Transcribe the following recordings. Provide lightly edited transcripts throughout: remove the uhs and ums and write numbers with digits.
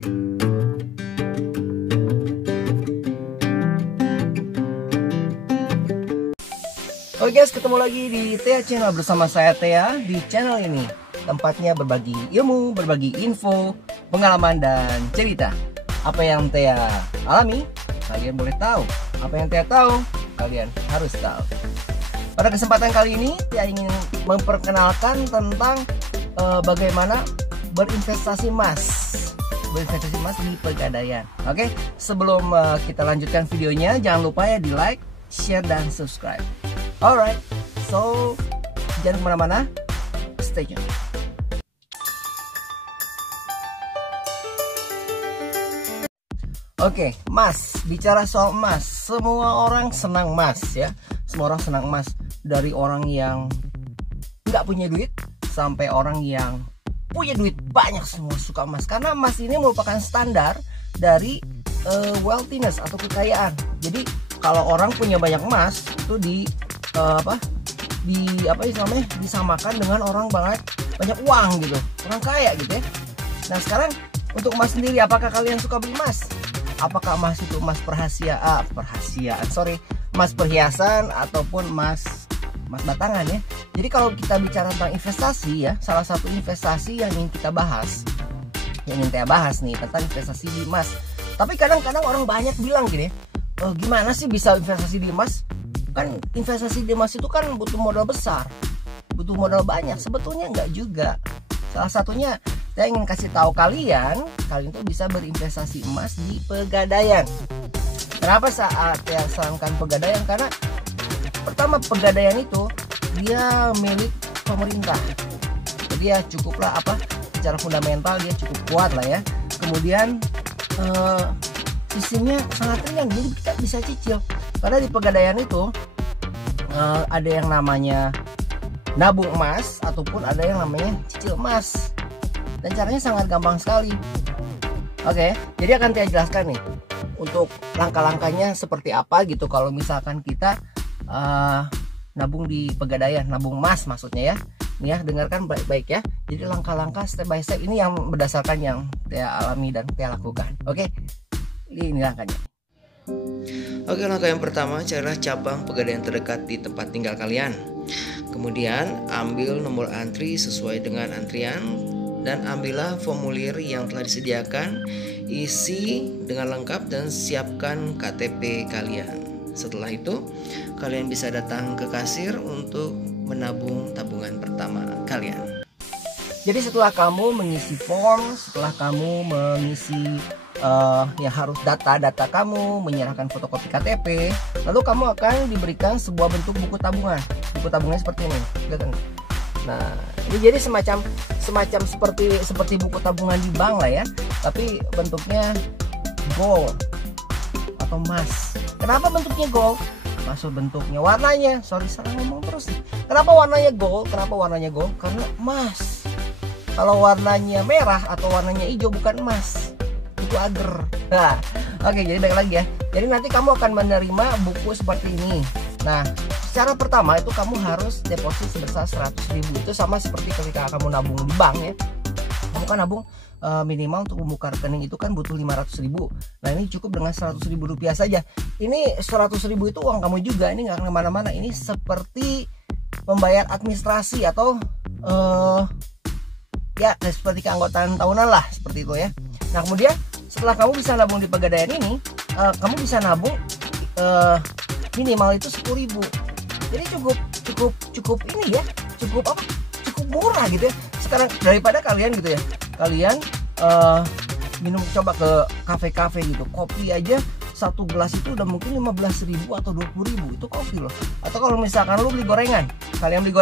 Oke guys, ketemu lagi di Thea Channel bersama saya Thea. Di channel ini tempatnya berbagi ilmu, berbagi info, pengalaman dan cerita. Apa yang Thea alami, kalian boleh tahu. Apa yang Thea tahu, kalian harus tahu. Pada kesempatan kali ini, Thea ingin memperkenalkan tentang bagaimana berinvestasi emas. Berinvestasi emas di Pegadaian. Oke, sebelum kita lanjutkan videonya, jangan lupa ya di like, share, dan subscribe. Alright, so jangan kemana-mana, stay tune. Oke, emas. Bicara soal emas, semua orang senang emas ya. Semua orang senang emas. Dari orang yang nggak punya duit sampai orang yang punya duit banyak, semua suka emas. Karena emas ini merupakan standar dari wealthiness atau kekayaan. Jadi kalau orang punya banyak emas itu istilahnya disamakan dengan orang banyak uang gitu, orang kaya gitu ya. Nah sekarang untuk emas sendiri, apakah kalian suka beli emas? Apakah emas itu emas emas perhiasan ataupun emas batangan ya? Jadi kalau kita bicara tentang investasi ya, salah satu investasi yang ingin kita bahas, yang ingin saya bahas nih tentang investasi di emas. Tapi kadang-kadang orang banyak bilang gini, gimana sih bisa investasi di emas? Kan investasi di emas itu kan butuh modal besar, butuh modal banyak. Sebetulnya enggak juga. Salah satunya saya ingin kasih tahu kalian tuh bisa berinvestasi emas di Pegadaian. Kenapa saat saya sarankan Pegadaian? Karena pertama, Pegadaian itu dia milik pemerintah. Jadi ya cukuplah secara fundamental dia cukup kuat lah ya. Kemudian sistemnya sangat ringan, jadi kita bisa cicil. Karena di Pegadaian itu ada yang namanya nabung emas ataupun ada yang namanya cicil emas. Dan caranya sangat gampang sekali. Oke, jadi akan saya jelaskan nih untuk langkah-langkahnya seperti apa gitu kalau misalkan kita nabung di Pegadaian, nabung emas maksudnya ya. Nih ya, dengarkan baik-baik ya. Jadi langkah-langkah step by step ini yang berdasarkan yang saya alami dan saya lakukan. Oke, ini langkahnya. Oke, langkah yang pertama, carilah cabang Pegadaian terdekat di tempat tinggal kalian. Kemudian ambil nomor antri sesuai dengan antrian dan ambillah formulir yang telah disediakan, isi dengan lengkap dan siapkan KTP kalian. Setelah itu, kalian bisa datang ke kasir untuk menabung tabungan pertama kalian. Jadi setelah kamu mengisi form, setelah kamu mengisi yang harus data kamu, menyerahkan fotokopi KTP, lalu kamu akan diberikan sebuah bentuk buku tabungan. Buku tabungannya seperti ini, lihat. Nah, ini jadi semacam seperti buku tabungan di bank lah ya, tapi bentuknya gold atau emas. Kenapa bentuknya gold? Maksud bentuknya, warnanya, salah ngomong terus nih. Kenapa warnanya gold? Karena emas. Kalau warnanya merah atau warnanya hijau bukan emas, itu agar. Nah, oke, jadi balik lagi ya. Jadi nanti kamu akan menerima buku seperti ini. Nah, secara pertama itu kamu harus deposit sebesar 100.000. Itu sama seperti ketika kamu nabung di bank ya. Kamu kan nabung minimal untuk membuka rekening itu kan butuh 500.000. Nah, ini cukup dengan 100.000 rupiah saja. Ini 100.000 itu uang kamu juga. Ini nggak kemana-mana. Ini seperti membayar administrasi atau ya seperti keanggotaan tahunan lah, seperti itu ya. Nah, kemudian setelah kamu bisa nabung di Pegadaian ini, kamu bisa nabung minimal itu 10.000. Jadi cukup ini ya, cukup murah gitu ya. Sekarang daripada kalian gitu ya, kalian minum, coba ke kafe-kafe gitu, kopi aja satu gelas itu udah mungkin 15.000 atau 20.000, itu kopi loh. Atau kalau misalkan lu beli gorengan, kalian beli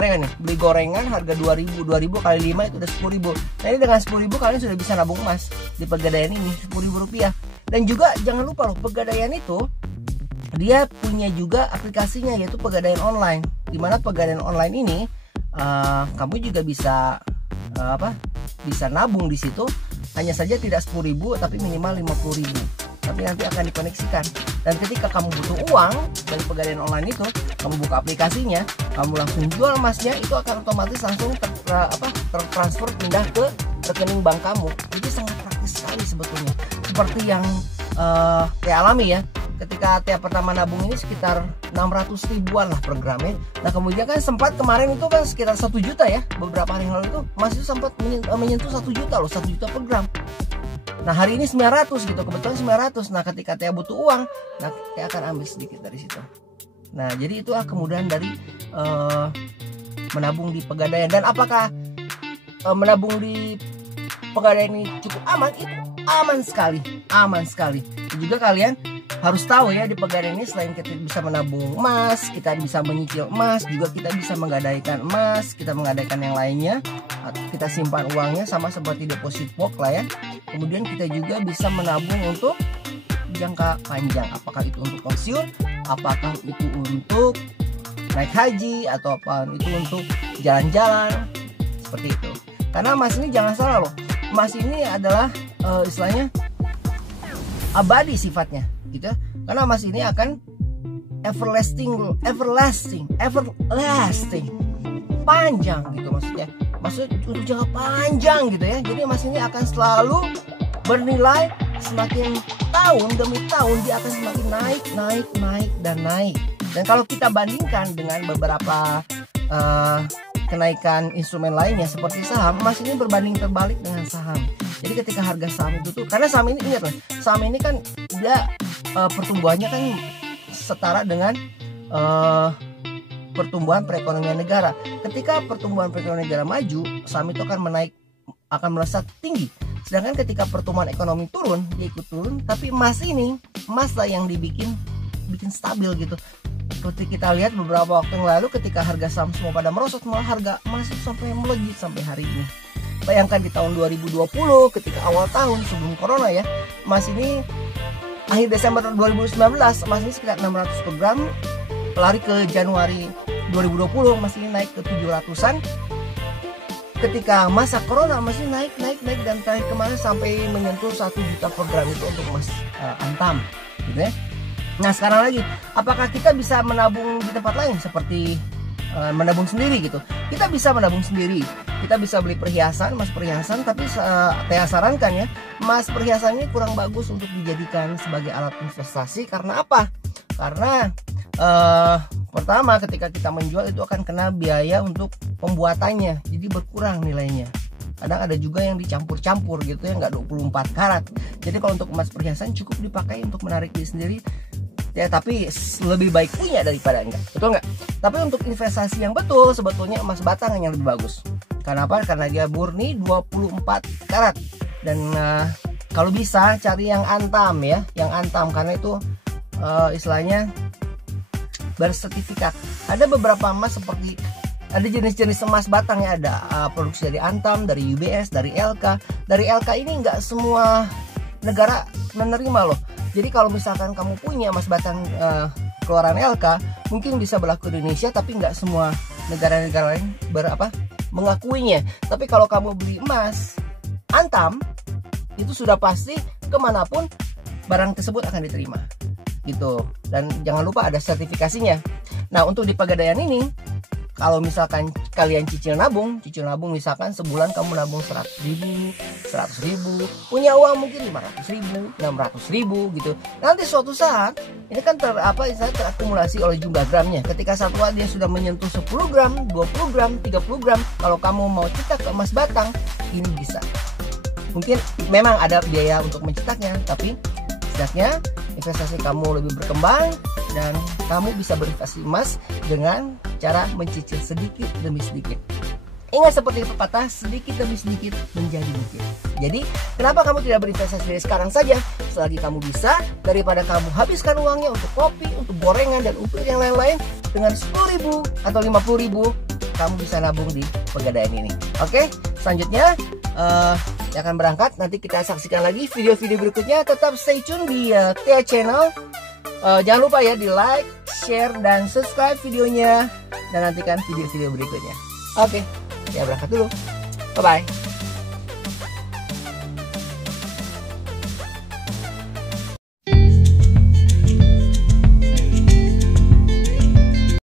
gorengan harga 2.000 kali 5 itu udah 10.000. Nah, ini dengan 10.000 kalian sudah bisa nabung emas di Pegadaian ini, 10.000 rupiah. Dan juga jangan lupa loh, Pegadaian itu dia punya juga aplikasinya, yaitu Pegadaian Online. Dimana Pegadaian Online ini kamu juga bisa bisa nabung di situ. Hanya saja tidak 10.000 tapi minimal 50.000. Tapi nanti akan dikoneksikan. Dan ketika kamu butuh uang dari Pegadaian Online itu, kamu buka aplikasinya, kamu langsung jual emasnya, itu akan otomatis langsung tertransfer pindah ke rekening bank kamu. Jadi sangat praktis bagus sekali sebetulnya. Seperti yang Tia alami ya. Ketika Tia pertama nabung ini sekitar 600 ribuan lah per gramnya. Nah kemudian kan sempat kemarin itu kan sekitar 1 juta ya. Beberapa hari yang lalu itu masih sempat menyentuh 1 juta loh, 1 juta per gram. Nah hari ini 900 gitu, kebetulan 900. Nah ketika Tia butuh uang, nah Tia akan ambil sedikit dari situ. Nah jadi itulah kemudahan dari menabung di Pegadaian. Dan apakah menabung di Pegadaian ini cukup aman? Itu aman sekali, aman sekali. Dan juga kalian harus tahu ya, di Pegadaian ini selain kita bisa menabung emas, kita bisa menyicil emas, juga kita bisa menggadaikan emas, kita menggadaikan yang lainnya, kita simpan uangnya sama seperti deposit box lah ya. Kemudian kita juga bisa menabung untuk jangka panjang, apakah itu untuk pensiun, apakah itu untuk naik haji, atau apa itu untuk jalan-jalan, seperti itu. Karena emas ini jangan salah loh, emas ini adalah istilahnya abadi sifatnya gitu, karena emas ini akan everlasting, panjang gitu maksudnya untuk jangka panjang gitu ya. Jadi emas ini akan selalu bernilai, semakin tahun demi tahun dia akan semakin naik. Dan kalau kita bandingkan dengan beberapa kenaikan instrumen lainnya seperti saham, emas ini berbanding terbalik dengan saham. Jadi ketika harga saham itu tuh, karena saham ini ingat lah, saham ini kan dia pertumbuhannya kan setara dengan pertumbuhan perekonomian negara. Ketika pertumbuhan perekonomian negara maju, saham itu akan melesat tinggi. Sedangkan ketika pertumbuhan ekonomi turun, dia ikut turun. Tapi emas lah yang bikin stabil gitu. Seperti kita lihat beberapa waktu yang lalu ketika harga saham semua pada merosot, malah harga emas sampai melejit sampai hari ini. Bayangkan di tahun 2020 ketika awal tahun sebelum corona ya, emas ini akhir Desember 2019 emas ini sekitar 600 per gram, lari ke Januari 2020 emas ini naik ke 700-an. Ketika masa corona emas ini naik dan terakhir kemarin sampai menyentuh 1 juta per gram itu untuk emas antam gitu ya. Nah sekarang lagi, apakah kita bisa menabung di tempat lain seperti menabung sendiri gitu? Kita bisa menabung sendiri, kita bisa beli perhiasan, emas perhiasan, tapi saya sarankan ya, emas perhiasan ini kurang bagus untuk dijadikan sebagai alat investasi. Karena apa? Karena pertama ketika kita menjual itu akan kena biaya untuk pembuatannya, jadi berkurang nilainya. Kadang ada juga yang dicampur-campur gitu ya, nggak 24 karat. Jadi kalau untuk emas perhiasan cukup dipakai untuk menarik diri sendiri ya, tapi lebih baik punya daripada enggak, betul nggak? Tapi untuk investasi yang betul sebetulnya emas batangan yang lebih bagus. Karena apa? Karena dia murni 24 karat. Dan kalau bisa cari yang antam ya, yang antam, karena itu istilahnya bersertifikat. Ada beberapa emas seperti ada jenis-jenis emas batang ya, ada produksi dari Antam, dari UBS, dari LK. Dari LK ini nggak semua negara menerima loh. Jadi kalau misalkan kamu punya emas batang keluaran LK, mungkin bisa berlaku di Indonesia, tapi nggak semua negara-negara lain mengakuinya. Tapi kalau kamu beli emas Antam, itu sudah pasti kemanapun barang tersebut akan diterima gitu. Dan jangan lupa ada sertifikasinya. Nah untuk di Pegadaian ini, kalau misalkan kalian cicil nabung misalkan sebulan kamu nabung 100.000, punya uang mungkin 500.000, 600.000 gitu. Nanti suatu saat ini kan terakumulasi oleh jumlah gramnya. Ketika satu hari dia sudah menyentuh 10 gram, 20 gram, 30 gram, kalau kamu mau cetak ke emas batang, ini bisa. Mungkin memang ada biaya untuk mencetaknya, tapi setidaknya investasi kamu lebih berkembang dan kamu bisa berinvestasi emas dengan cara mencicil sedikit demi sedikit. Ingat seperti pepatah, sedikit demi sedikit menjadi bukit. Jadi kenapa kamu tidak berinvestasi dari sekarang saja selagi kamu bisa, daripada kamu habiskan uangnya untuk kopi, untuk gorengan dan untuk yang lain-lain. Dengan 10.000 atau 50.000 kamu bisa nabung di Pegadaian ini. Oke, selanjutnya saya akan berangkat. Nanti kita saksikan lagi video-video berikutnya. Tetap stay tune di Tia Channel. Jangan lupa ya di like, share, dan subscribe videonya. Dan nantikan video-video berikutnya. Oke, saya berangkat dulu. Bye-bye.